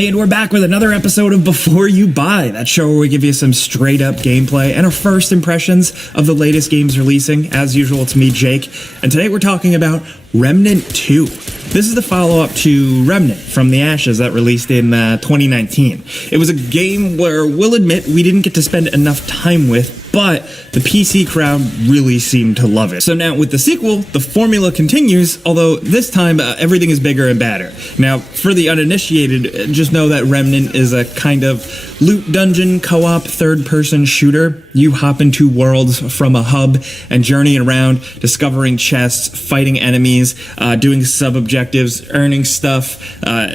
Hey, and we're back with another episode of Before You Buy, that show where we give you some straight-up gameplay and our first impressions of the latest games releasing. As usual, it's me, Jake, and today we're talking about Remnant 2. This is the follow-up to Remnant from the Ashes that released in 2019. It was a game where, we'll admit, we didn't get to spend enough time with, but the PC crowd really seemed to love it. So now with the sequel, the formula continues, although this time everything is bigger and badder. Now, for the uninitiated, just know that Remnant is a kind of loot dungeon co-op third-person shooter. You hop into worlds from a hub and journey around, discovering chests, fighting enemies, doing sub-objectives, earning stuff,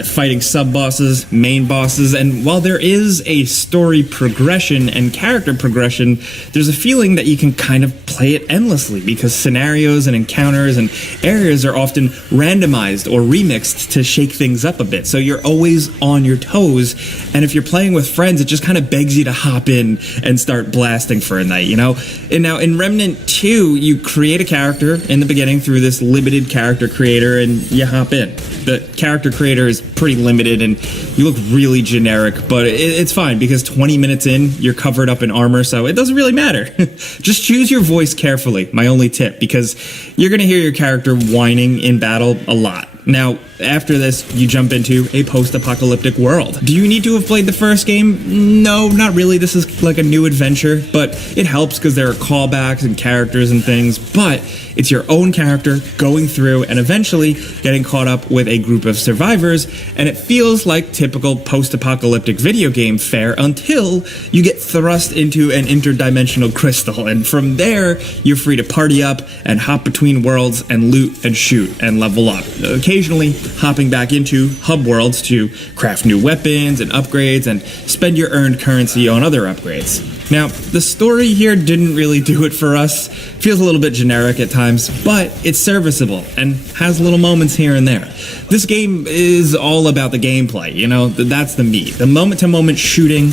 fighting sub-bosses, main bosses, and while there is a story progression and character progression, there's a feeling that you can kind of play it endlessly because scenarios and encounters and areas are often randomized or remixed to shake things up a bit. So you're always on your toes, and if you're playing with friends, it just kind of begs you to hop in and start blasting for a night, you know? And now in Remnant 2, you create a character in the beginning through this limited character creator, and you hop in. The character creator is pretty limited, and you look really generic, but it's fine because 20 minutes in, you're covered up in armor, so it doesn't really matter. Just choose your voice carefully, my only tip, because you're going to hear your character whining in battle a lot. Now, after this, you jump into a post-apocalyptic world. Do you need to have played the first game? No, not really. This is like a new adventure, but it helps because there are callbacks and characters and things, but it's your own character going through and eventually getting caught up with a group of survivors, and it feels like typical post-apocalyptic video game fare until you get thrust into an interdimensional crystal, and from there, you're free to party up and hop between worlds and loot and shoot and level up. Occasionally hopping back into hub worlds to craft new weapons and upgrades and spend your earned currency on other upgrades. Now, the story here didn't really do it for us. Feels a little bit generic at times, but it's serviceable and has little moments here and there. This game is all about the gameplay, you know, that's the meat. The moment-to-moment shooting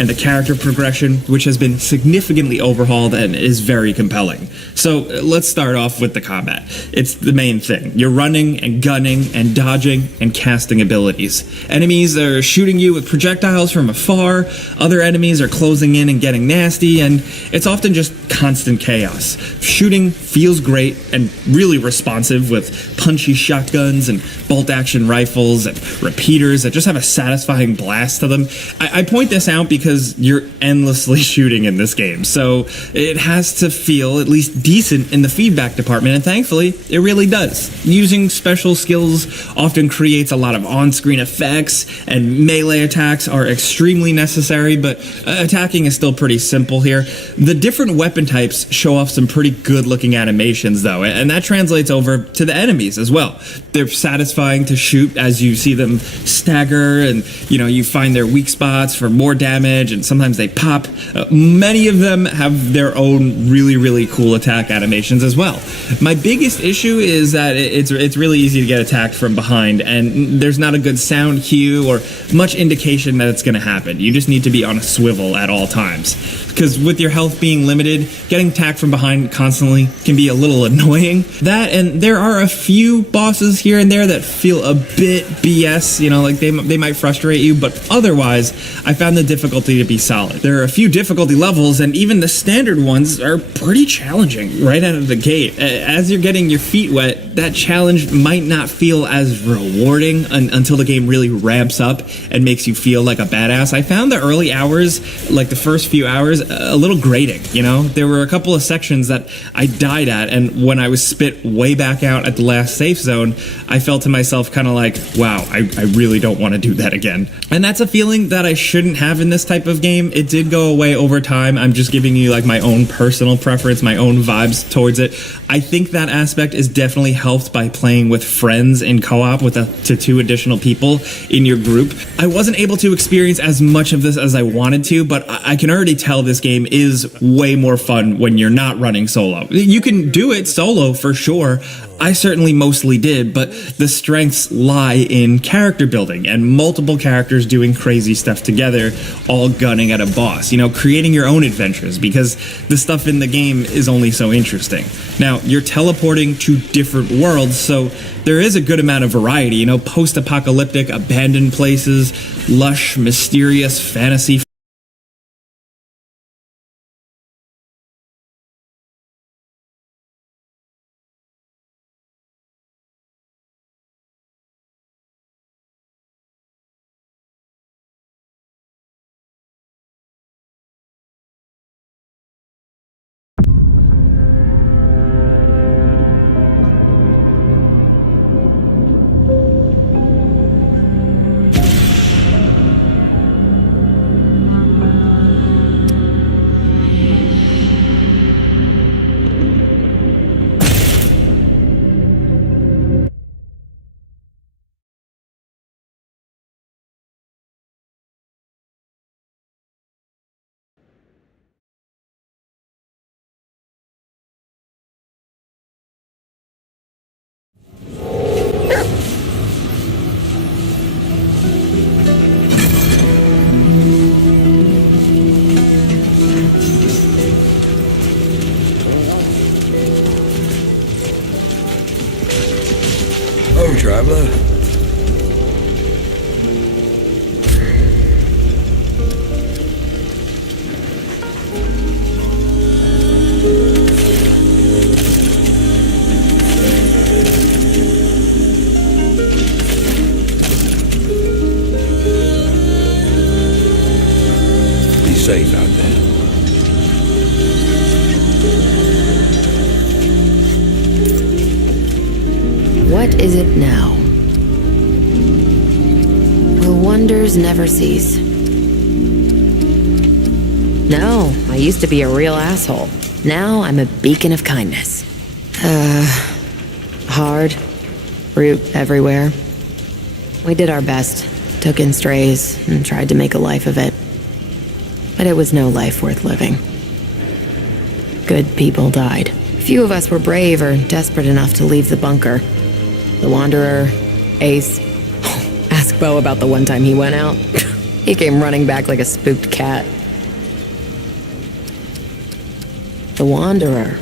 and the character progression, which has been significantly overhauled and is very compelling. So let's start off with the combat. It's the main thing. You're running and gunning and dodging and casting abilities. Enemies are shooting you with projectiles from afar, other enemies are closing in and getting nasty, and it's often just constant chaos. Shooting feels great and really responsive with punchy shotguns and bolt-action rifles and repeaters that just have a satisfying blast to them. I point this out because you're endlessly shooting in this game, so it has to feel at least decent in the feedback department, and thankfully, it really does. Using special skills often creates a lot of on-screen effects, and melee attacks are extremely necessary, but attacking is still pretty simple here. The different weapon types show off some pretty good-looking animations, though, and that translates over to the enemies as well. They're satisfying to shoot as you see them stagger, and you find their weak spots for more damage, and sometimes they pop. Many of them have their own really cool attack animations as well. My biggest issue is that it's really easy to get attacked from behind, and there's not a good sound cue or much indication that it's going to happen. You just need to be on a swivel at all times. Because with your health being limited, getting attacked from behind constantly can be a little annoying. That, and there are a few bosses here and there that feel a bit BS, like they might frustrate you, but otherwise, I found the difficulty to be solid. There are a few difficulty levels, and even the standard ones are pretty challenging right out of the gate. As you're getting your feet wet, that challenge might not feel as rewarding until the game really ramps up and makes you feel like a badass. I found the early hours, like the first few hours, a little grating, There were a couple of sections that I died at, and when I was spit way back out at the last safe zone, I felt to myself kind of like, wow, I really don't want to do that again. And that's a feeling that I shouldn't have in this type of game. It did go away over time. I'm just giving you like my own personal preference, my own vibes towards it. I think that aspect is definitely helped by playing with friends in co-op with to 2 additional people in your group. I wasn't able to experience as much of this as I wanted to, but I can already tell this game is way more fun when you're not running solo. You can do it solo for sure. I certainly mostly did, but the strengths lie in character building and multiple characters doing crazy stuff together, all gunning at a boss. Creating your own adventures, because the stuff in the game is only so interesting. Now, you're teleporting to different worlds, so there is a good amount of variety. Post-apocalyptic, abandoned places, lush, mysterious fantasy. Hello, traveler. Be safe out there. What is it now? The wonders never cease. No, I used to be a real asshole. Now I'm a beacon of kindness. Hard. Root everywhere. We did our best. Took in strays and tried to make a life of it. But it was no life worth living. Good people died. Few of us were brave or desperate enough to leave the bunker. The Wanderer, Ace. Ask Bo about the one time he went out. He came running back like a spooked cat. The Wanderer.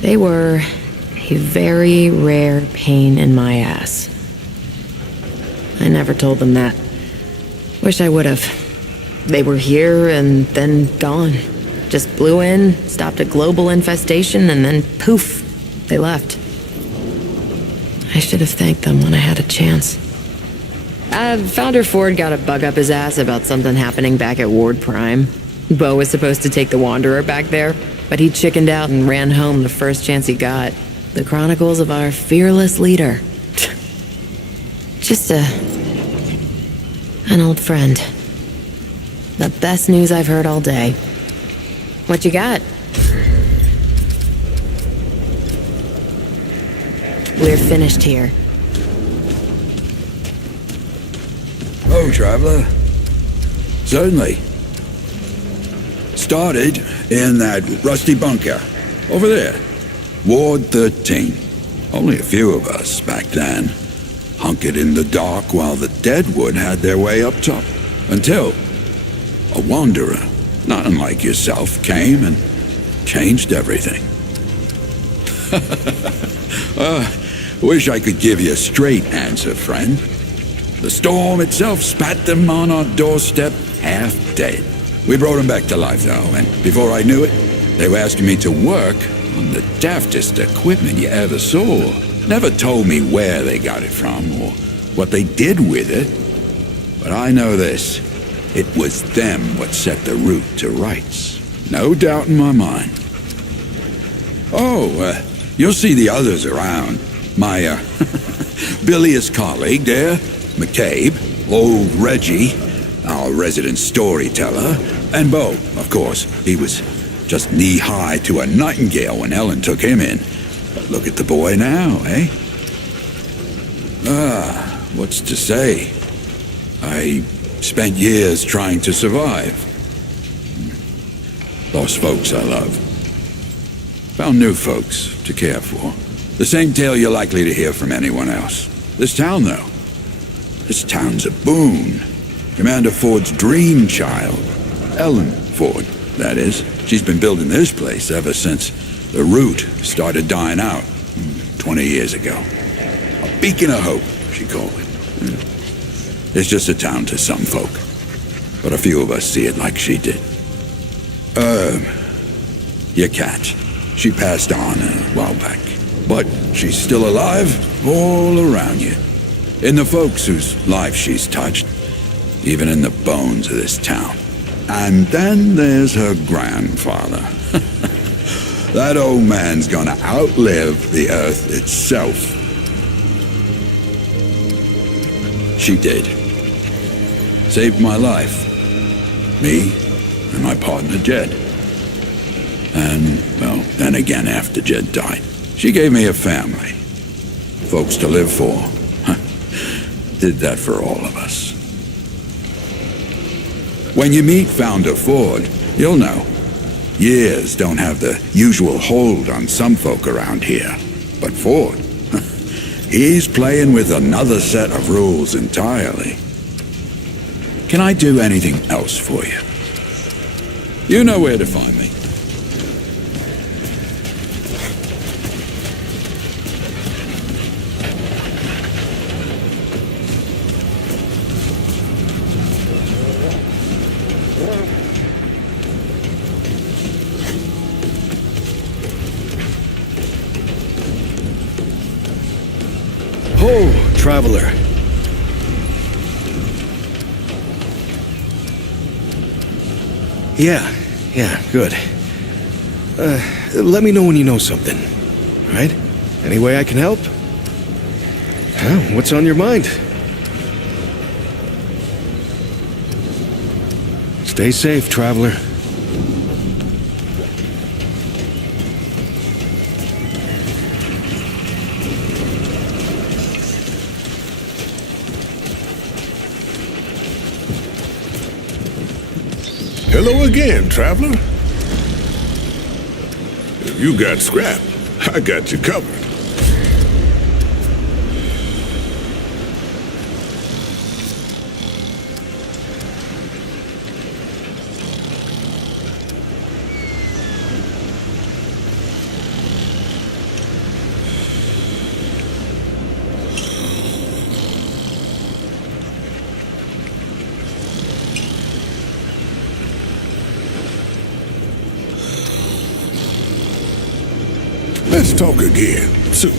They were a very rare pain in my ass. I never told them that. Wish I would have. They were here and then gone. Just blew in, stopped a global infestation, and then poof, they left. I should have thanked them when I had a chance. Founder Ford got a bug up his ass about something happening back at Ward Prime. Bo was supposed to take the Wanderer back there, but he chickened out and ran home the first chance he got. The chronicles of our fearless leader. Just an old friend. The best news I've heard all day. What you got? We're finished here. Hello, traveler. Certainly. Started in that rusty bunker. Over there. Ward 13. Only a few of us back then. Hunkered in the dark while the Deadwood had their way up top. Until a wanderer, not unlike yourself, came and changed everything. Wish I could give you a straight answer, friend. The storm itself spat them on our doorstep half dead. We brought them back to life, though, and before I knew it, they were asking me to work on the daftest equipment you ever saw. Never told me where they got it from or what they did with it. But I know this. It was them what set the route to rights. No doubt in my mind. Oh, you'll see the others around. My, bilious colleague there, McCabe, old Reggie, our resident storyteller, and Bo, of course. He was just knee-high to a nightingale when Ellen took him in. But look at the boy now, eh? What's to say? I spent years trying to survive. Lost folks I love. Found new folks to care for. The same tale you're likely to hear from anyone else. This town, though. This town's a boon. Commander Ford's dream child. Ellen Ford, that is. She's been building this place ever since the root started dying out 20 years ago. A beacon of hope, she called it. It's just a town to some folk, but a few of us see it like she did. Your cat. She passed on a while back, but she's still alive all around you. In the folks whose lives she's touched, even in the bones of this town. And then there's her grandfather. That old man's gonna outlive the Earth itself. She did. Saved my life. Me and my partner Jed. And, well, then again after Jed died. She gave me a family. Folks to live for. Did that for all of us. When you meet Founder Ford, you'll know. Years don't have the usual hold on some folk around here. But Ford, he's playing with another set of rules entirely. Can I do anything else for you? You know where to find me. Oh, traveler. Yeah, good. Let me know when you know something, right? Any way I can help? What's on your mind? Stay safe, traveler. Hello again, traveler. If you got scrap, I got you covered. Let's talk again, soon.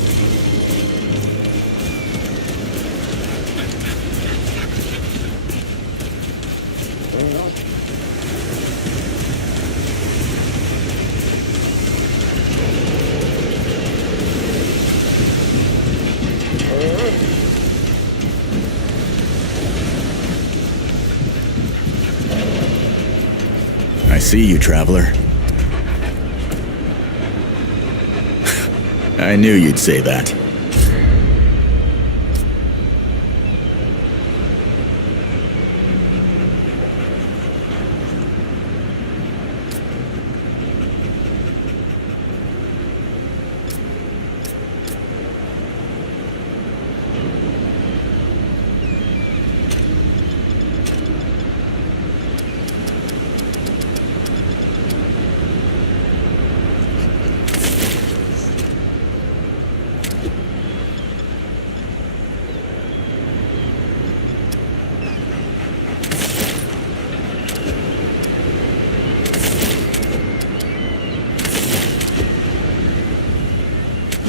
I see you, traveler. I knew you'd say that.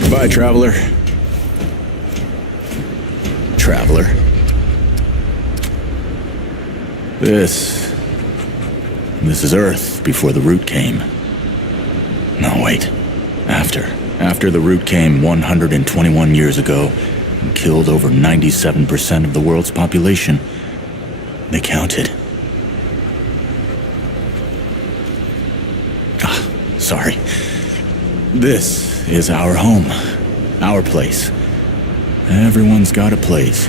Goodbye, traveler. Traveler. This is Earth before the root came. No, wait. After the root came 121 years ago and killed over 97% of the world's population. They counted. Sorry. This is our home. Our place. Everyone's got a place.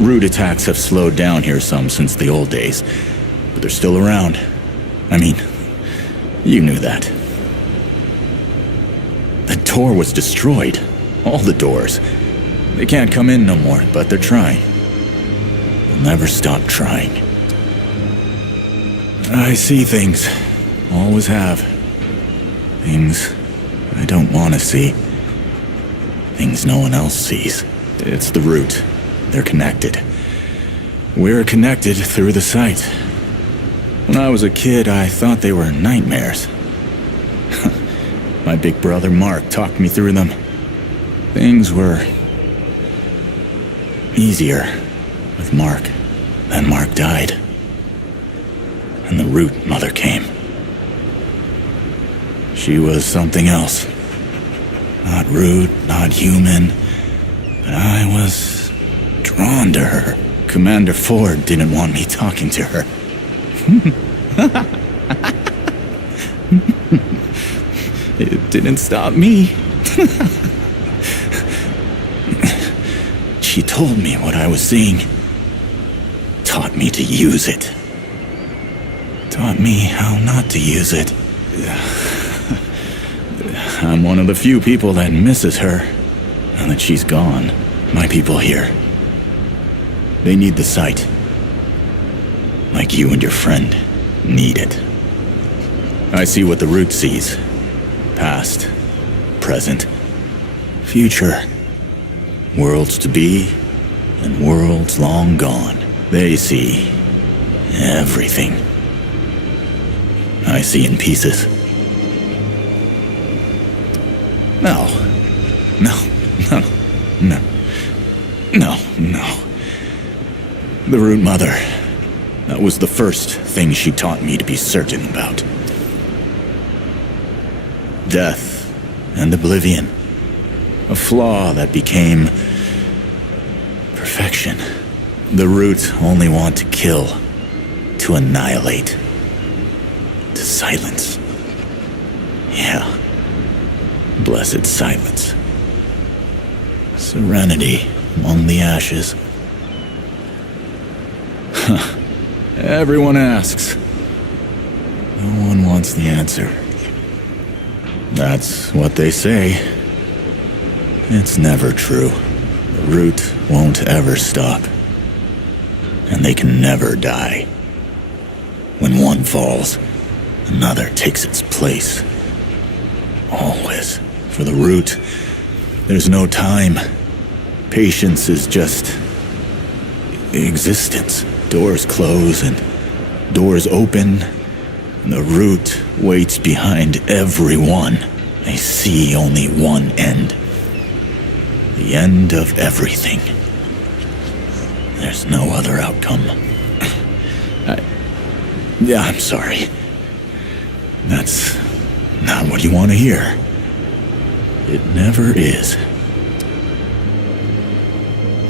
Root attacks have slowed down here some since the old days, but they're still around. I mean, You knew that. The door was destroyed. All the doors. They can't come in no more, but they're trying. They'll never stop trying. I see things. Always have. Things I don't want to see. Things no one else sees. It's the root. They're connected. We're connected through the sight. When I was a kid, I thought they were nightmares. My big brother Mark talked me through them. Things were easier with Mark. Then Mark died. And the root mother came. She was something else. Not rude, not human. But I was drawn to her. Commander Ford didn't want me talking to her. It didn't stop me. She told me what I was seeing. Taught me to use it. Taught me how not to use it. I'm one of the few people that misses her. Now that she's gone, my people here, they need the sight. Like you and your friend need it. I see what the root sees. Past, present, future. Worlds to be and worlds long gone. They see everything. I see in pieces. No. The root mother. That was the first thing she taught me to be certain about. Death and oblivion. A flaw that became perfection. The root only want to kill, to annihilate, to silence. Yeah. Blessed silence. Serenity among the ashes. Everyone asks. No one wants the answer. That's what they say. It's never true. The root won't ever stop. And they can never die. When one falls, another takes its place. Always. For the root, there's no time. Patience is just existence. Doors close and doors open, and the root waits behind every one. They see only one end. The end of everything. There's no other outcome. I'm sorry. That's not what you want to hear. It never is.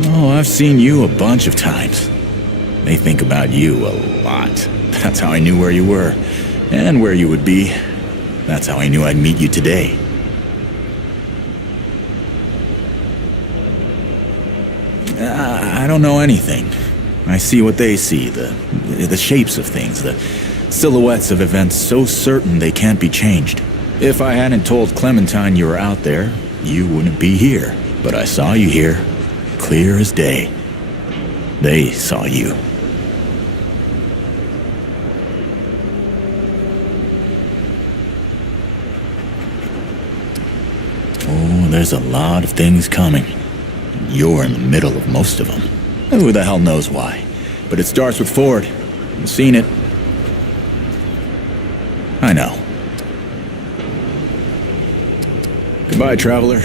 Oh, I've seen you a bunch of times. They think about you a lot. That's how I knew where you were, and where you would be. That's how I knew I'd meet you today. I don't know anything. I see what they see, the shapes of things, the silhouettes of events so certain they can't be changed. If I hadn't told Clementine you were out there, you wouldn't be here. But I saw you here, clear as day. They saw you. Oh, there's a lot of things coming. You're in the middle of most of them. Who the hell knows why? But it starts with Ford. You've seen it. I know. Goodbye, traveler.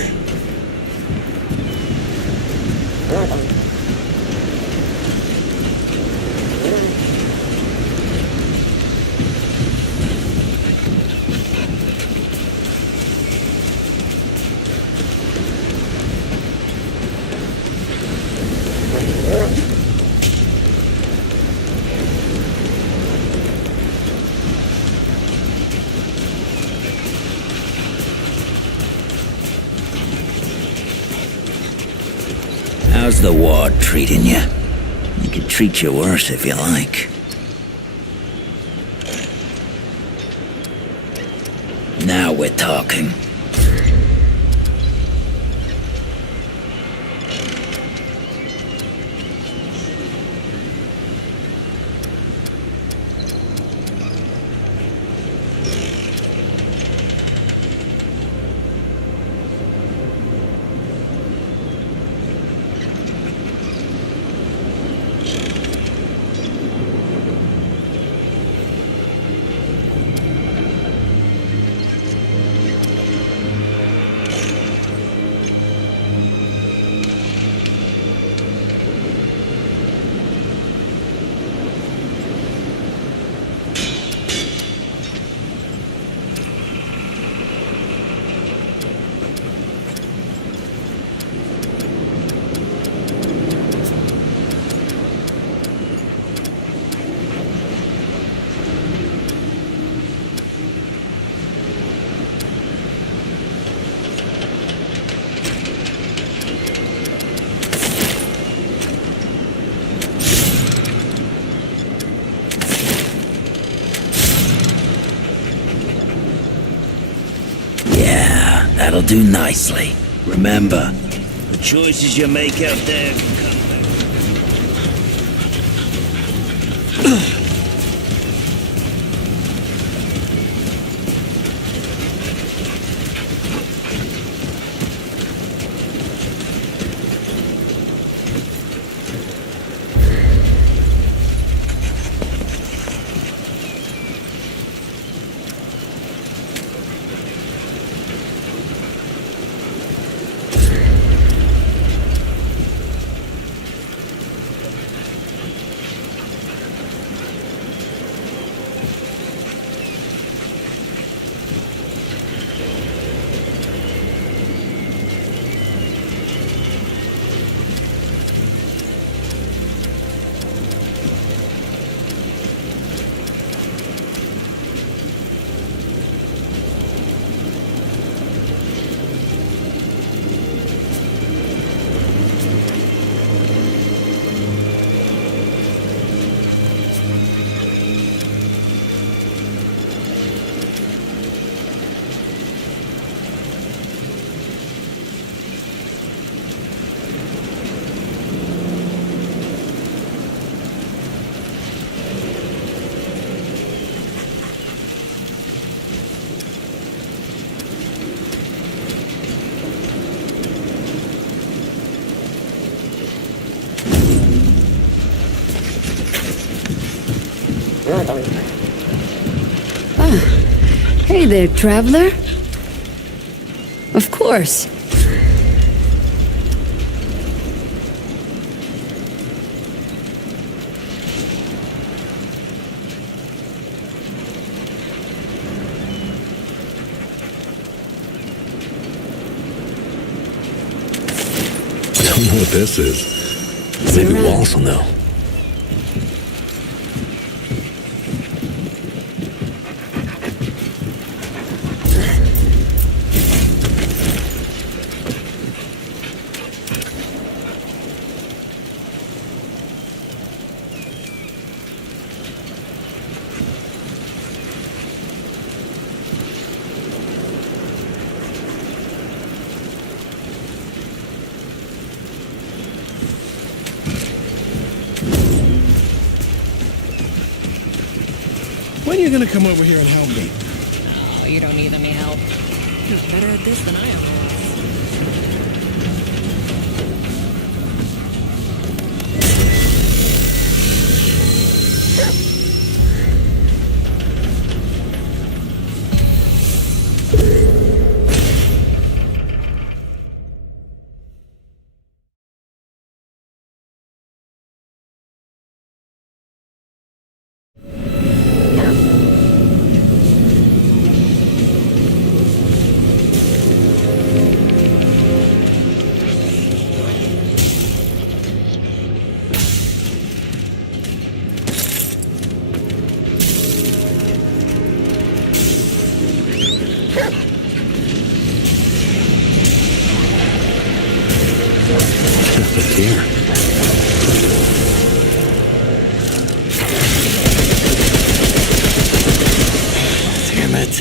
How's the ward treating you? I could treat you worse if you like. talking. That'll do nicely. Remember, the choices you make out there can come back. Hey there, traveler. Of course. I don't know what this is. Maybe Wallace will know. When are you gonna come over here and help me? Oh, you don't need any help. You're better at this than I am. Here. Damn it.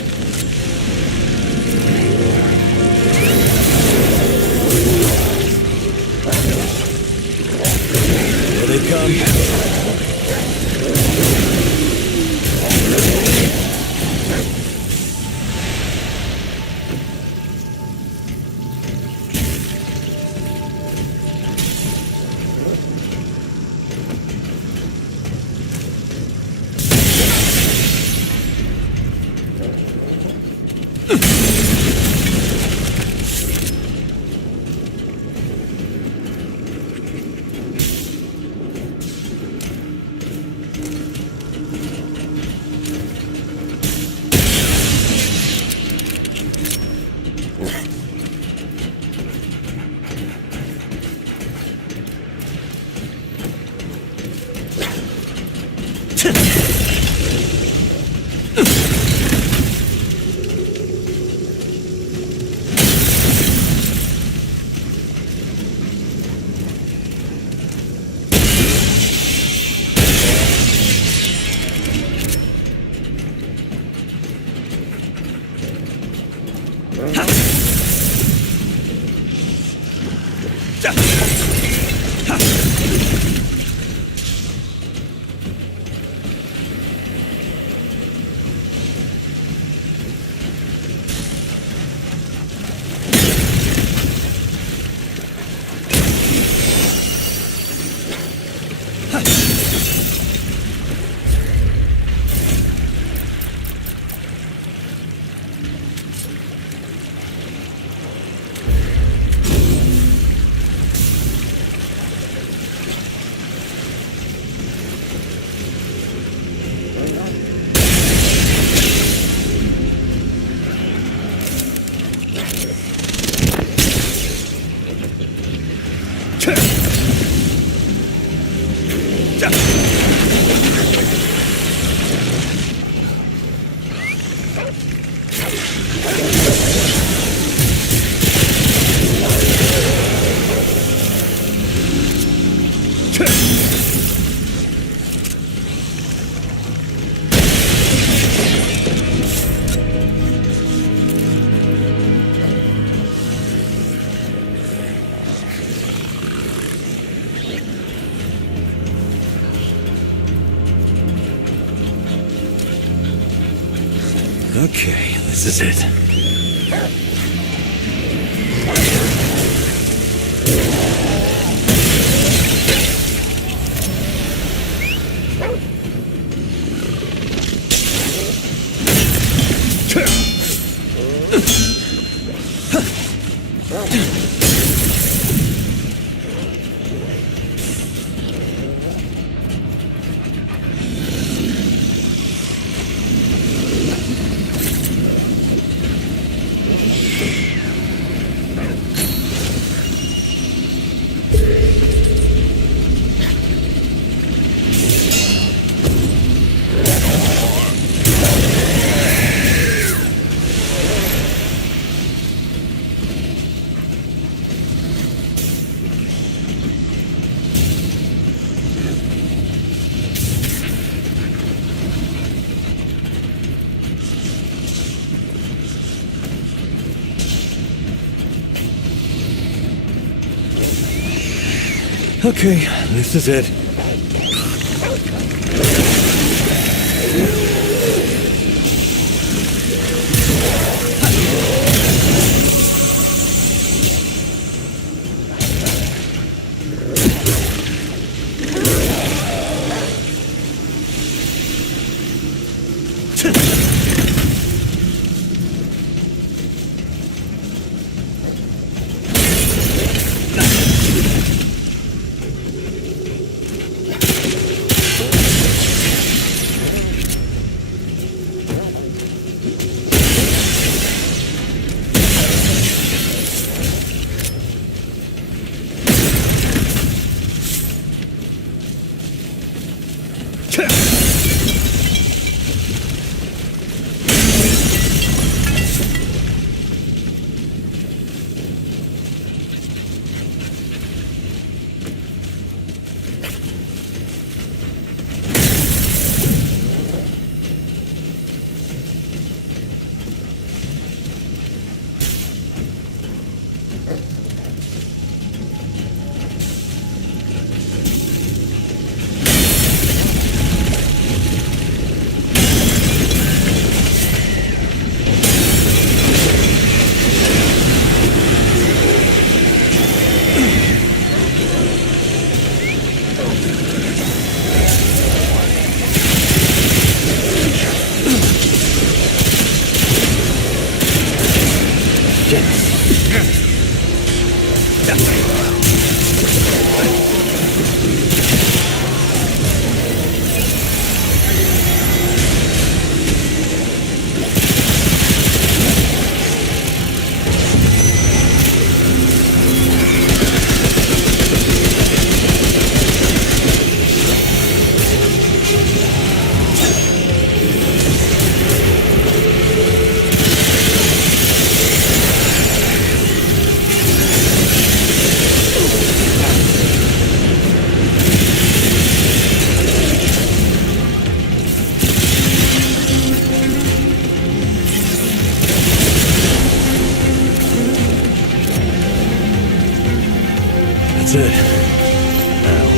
Okay, this is it. Okay, this is it. That's it. Now.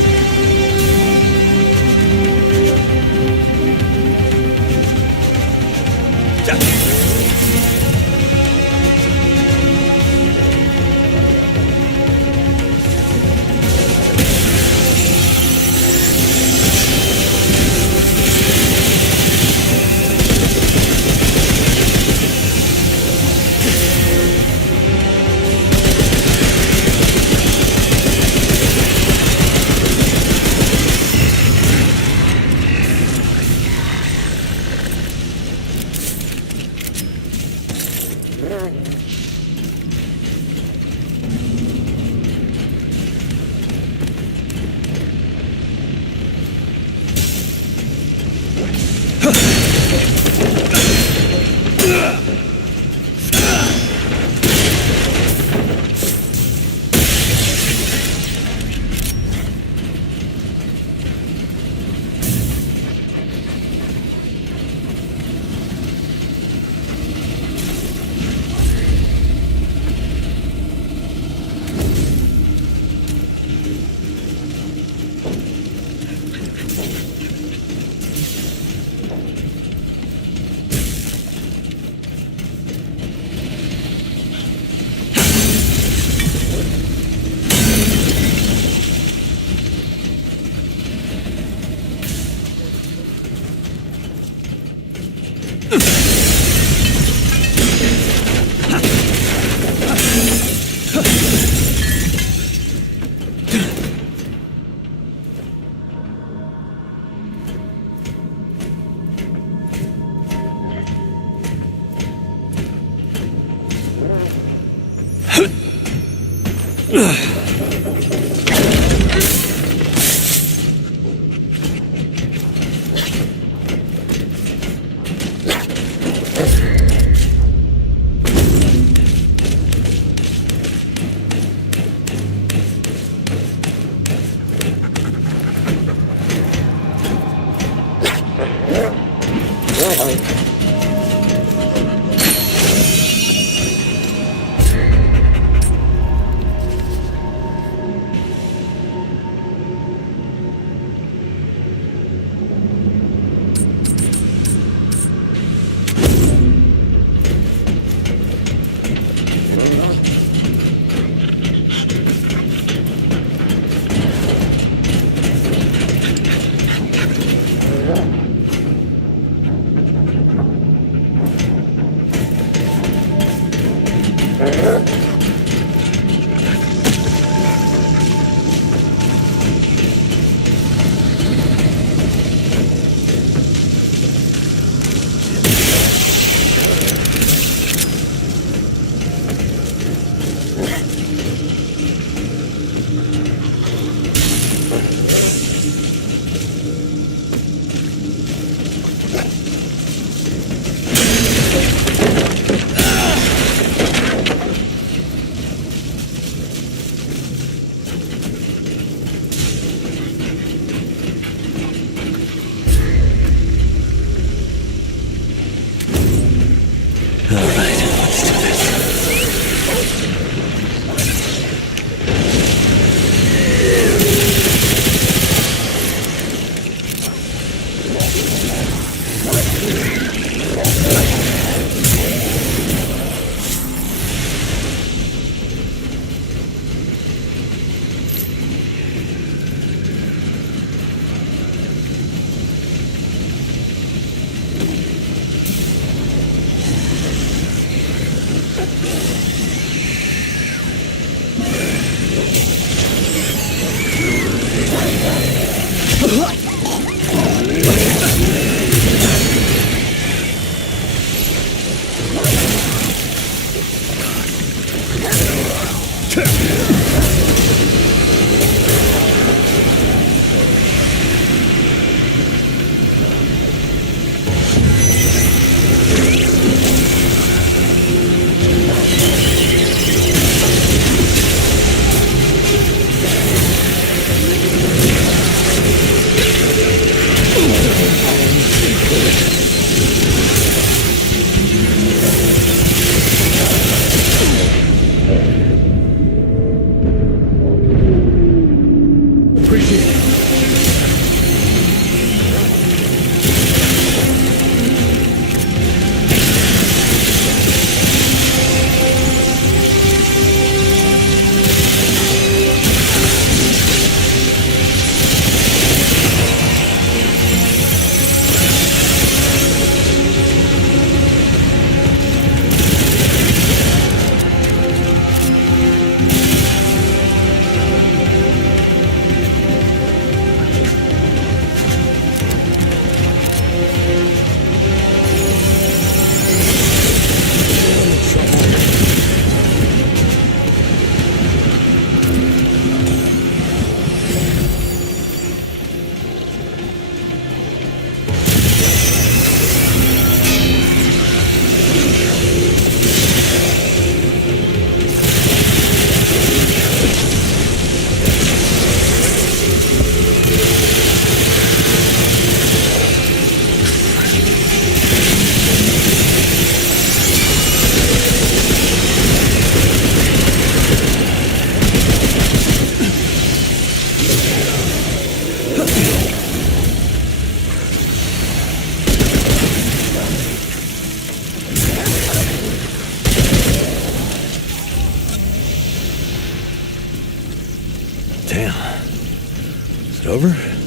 over?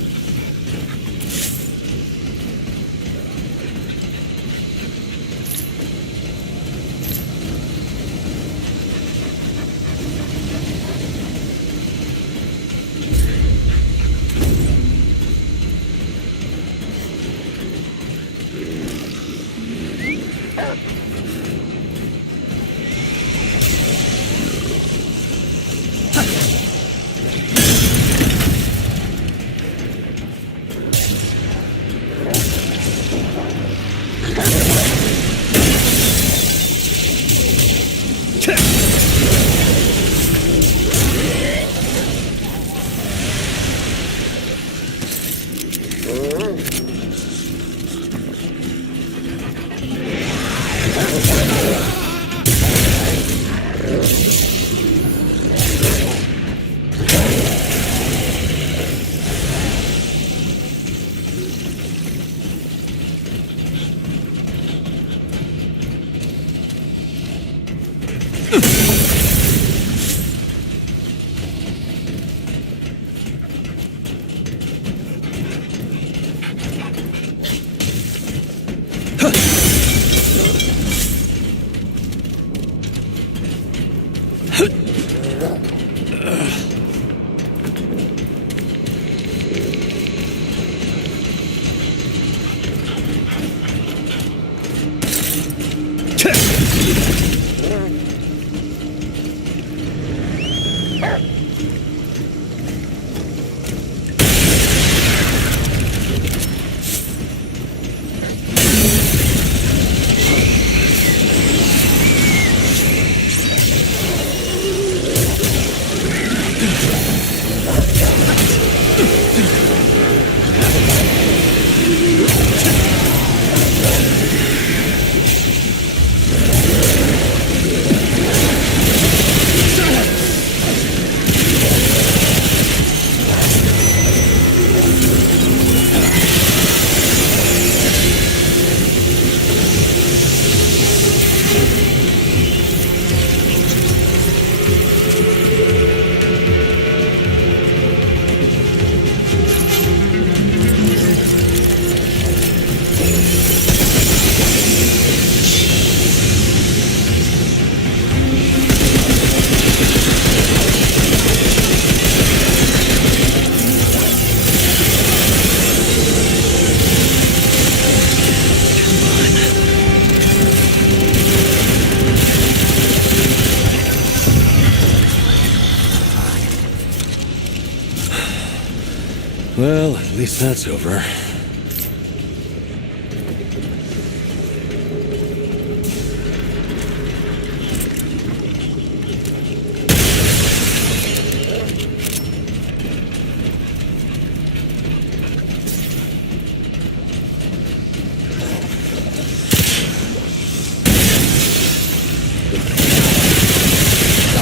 Well, at least that's over.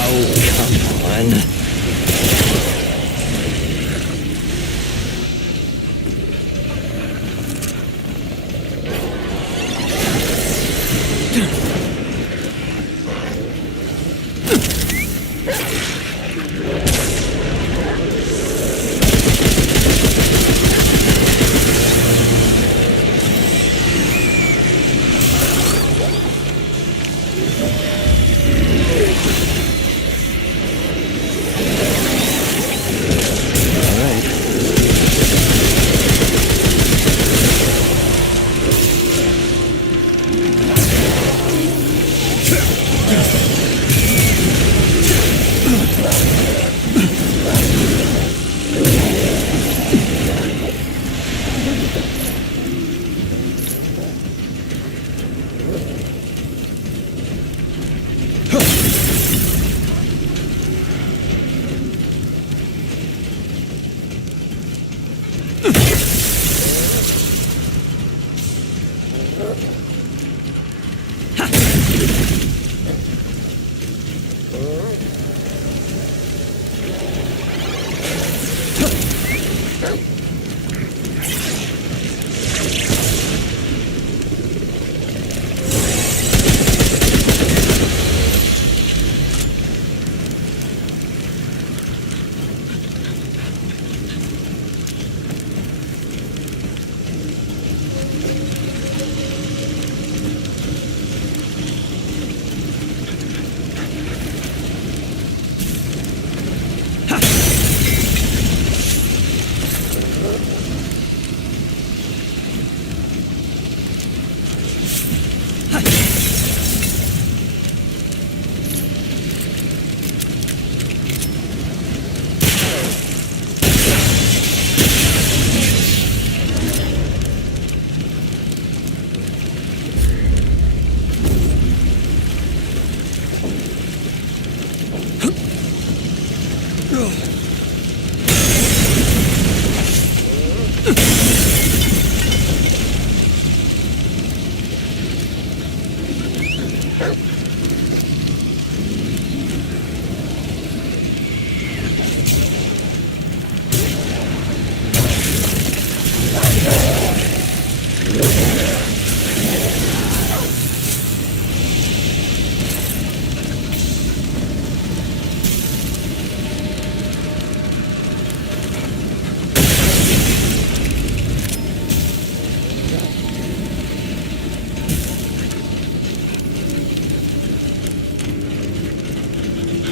Oh, come on.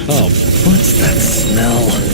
Oh, what's that smell?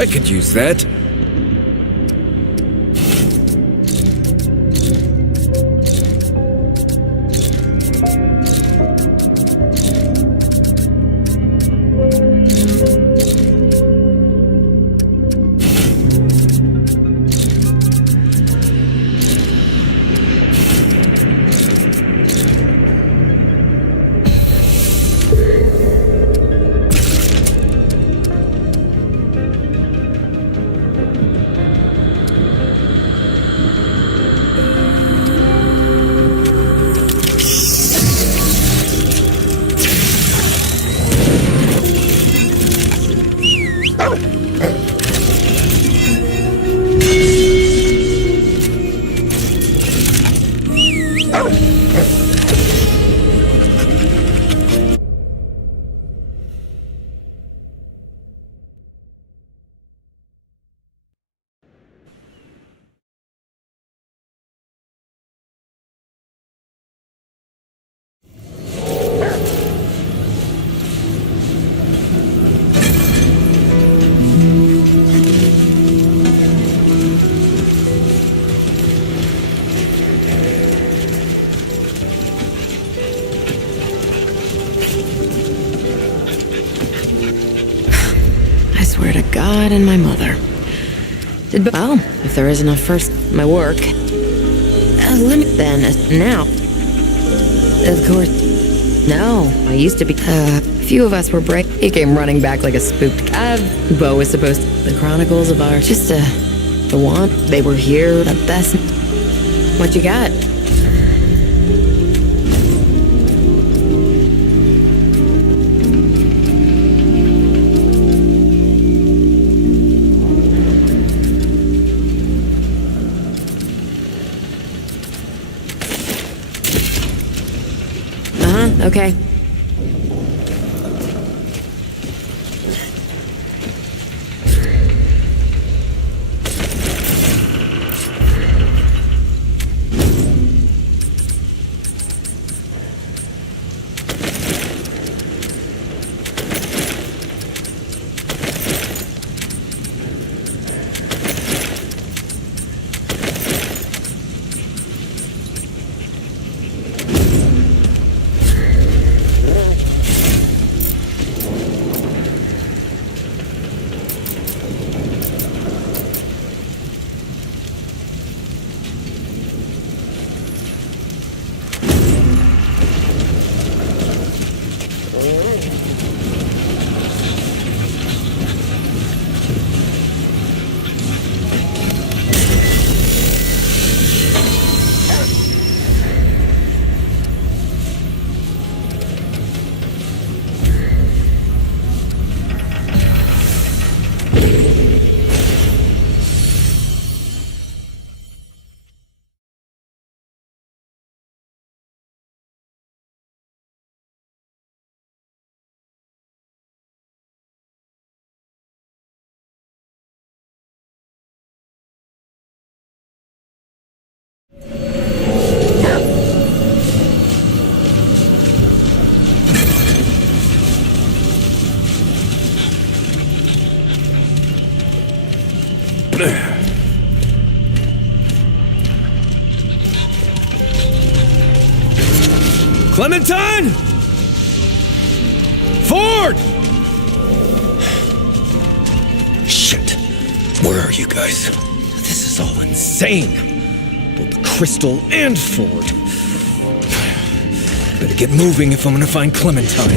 I could use that. I swear to God and my mother. Well, if there isn't a first, my work. Now. Of course. No, I used to be. Few of us were He came running back like a spooked cat. Bo was supposed to. The chronicles of our. The one. They were here. The best. What you got? Okay. Clementine! Ford! Shit. Where are you guys? This is all insane. Both Crystal and Ford. Better get moving if I'm gonna find Clementine.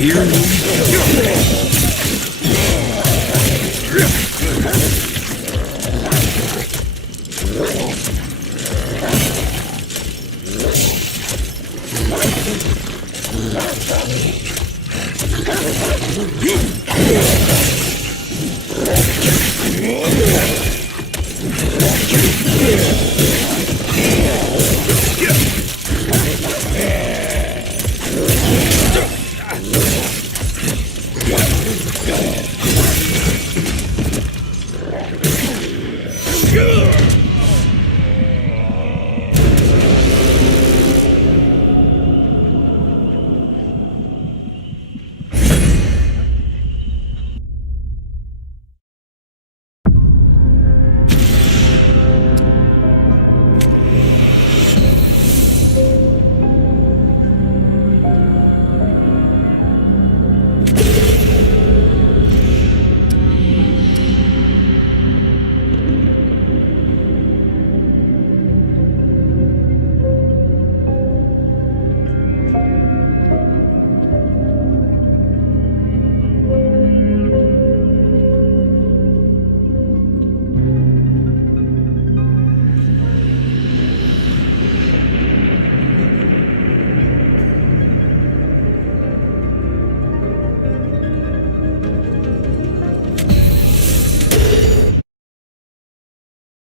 Here we go.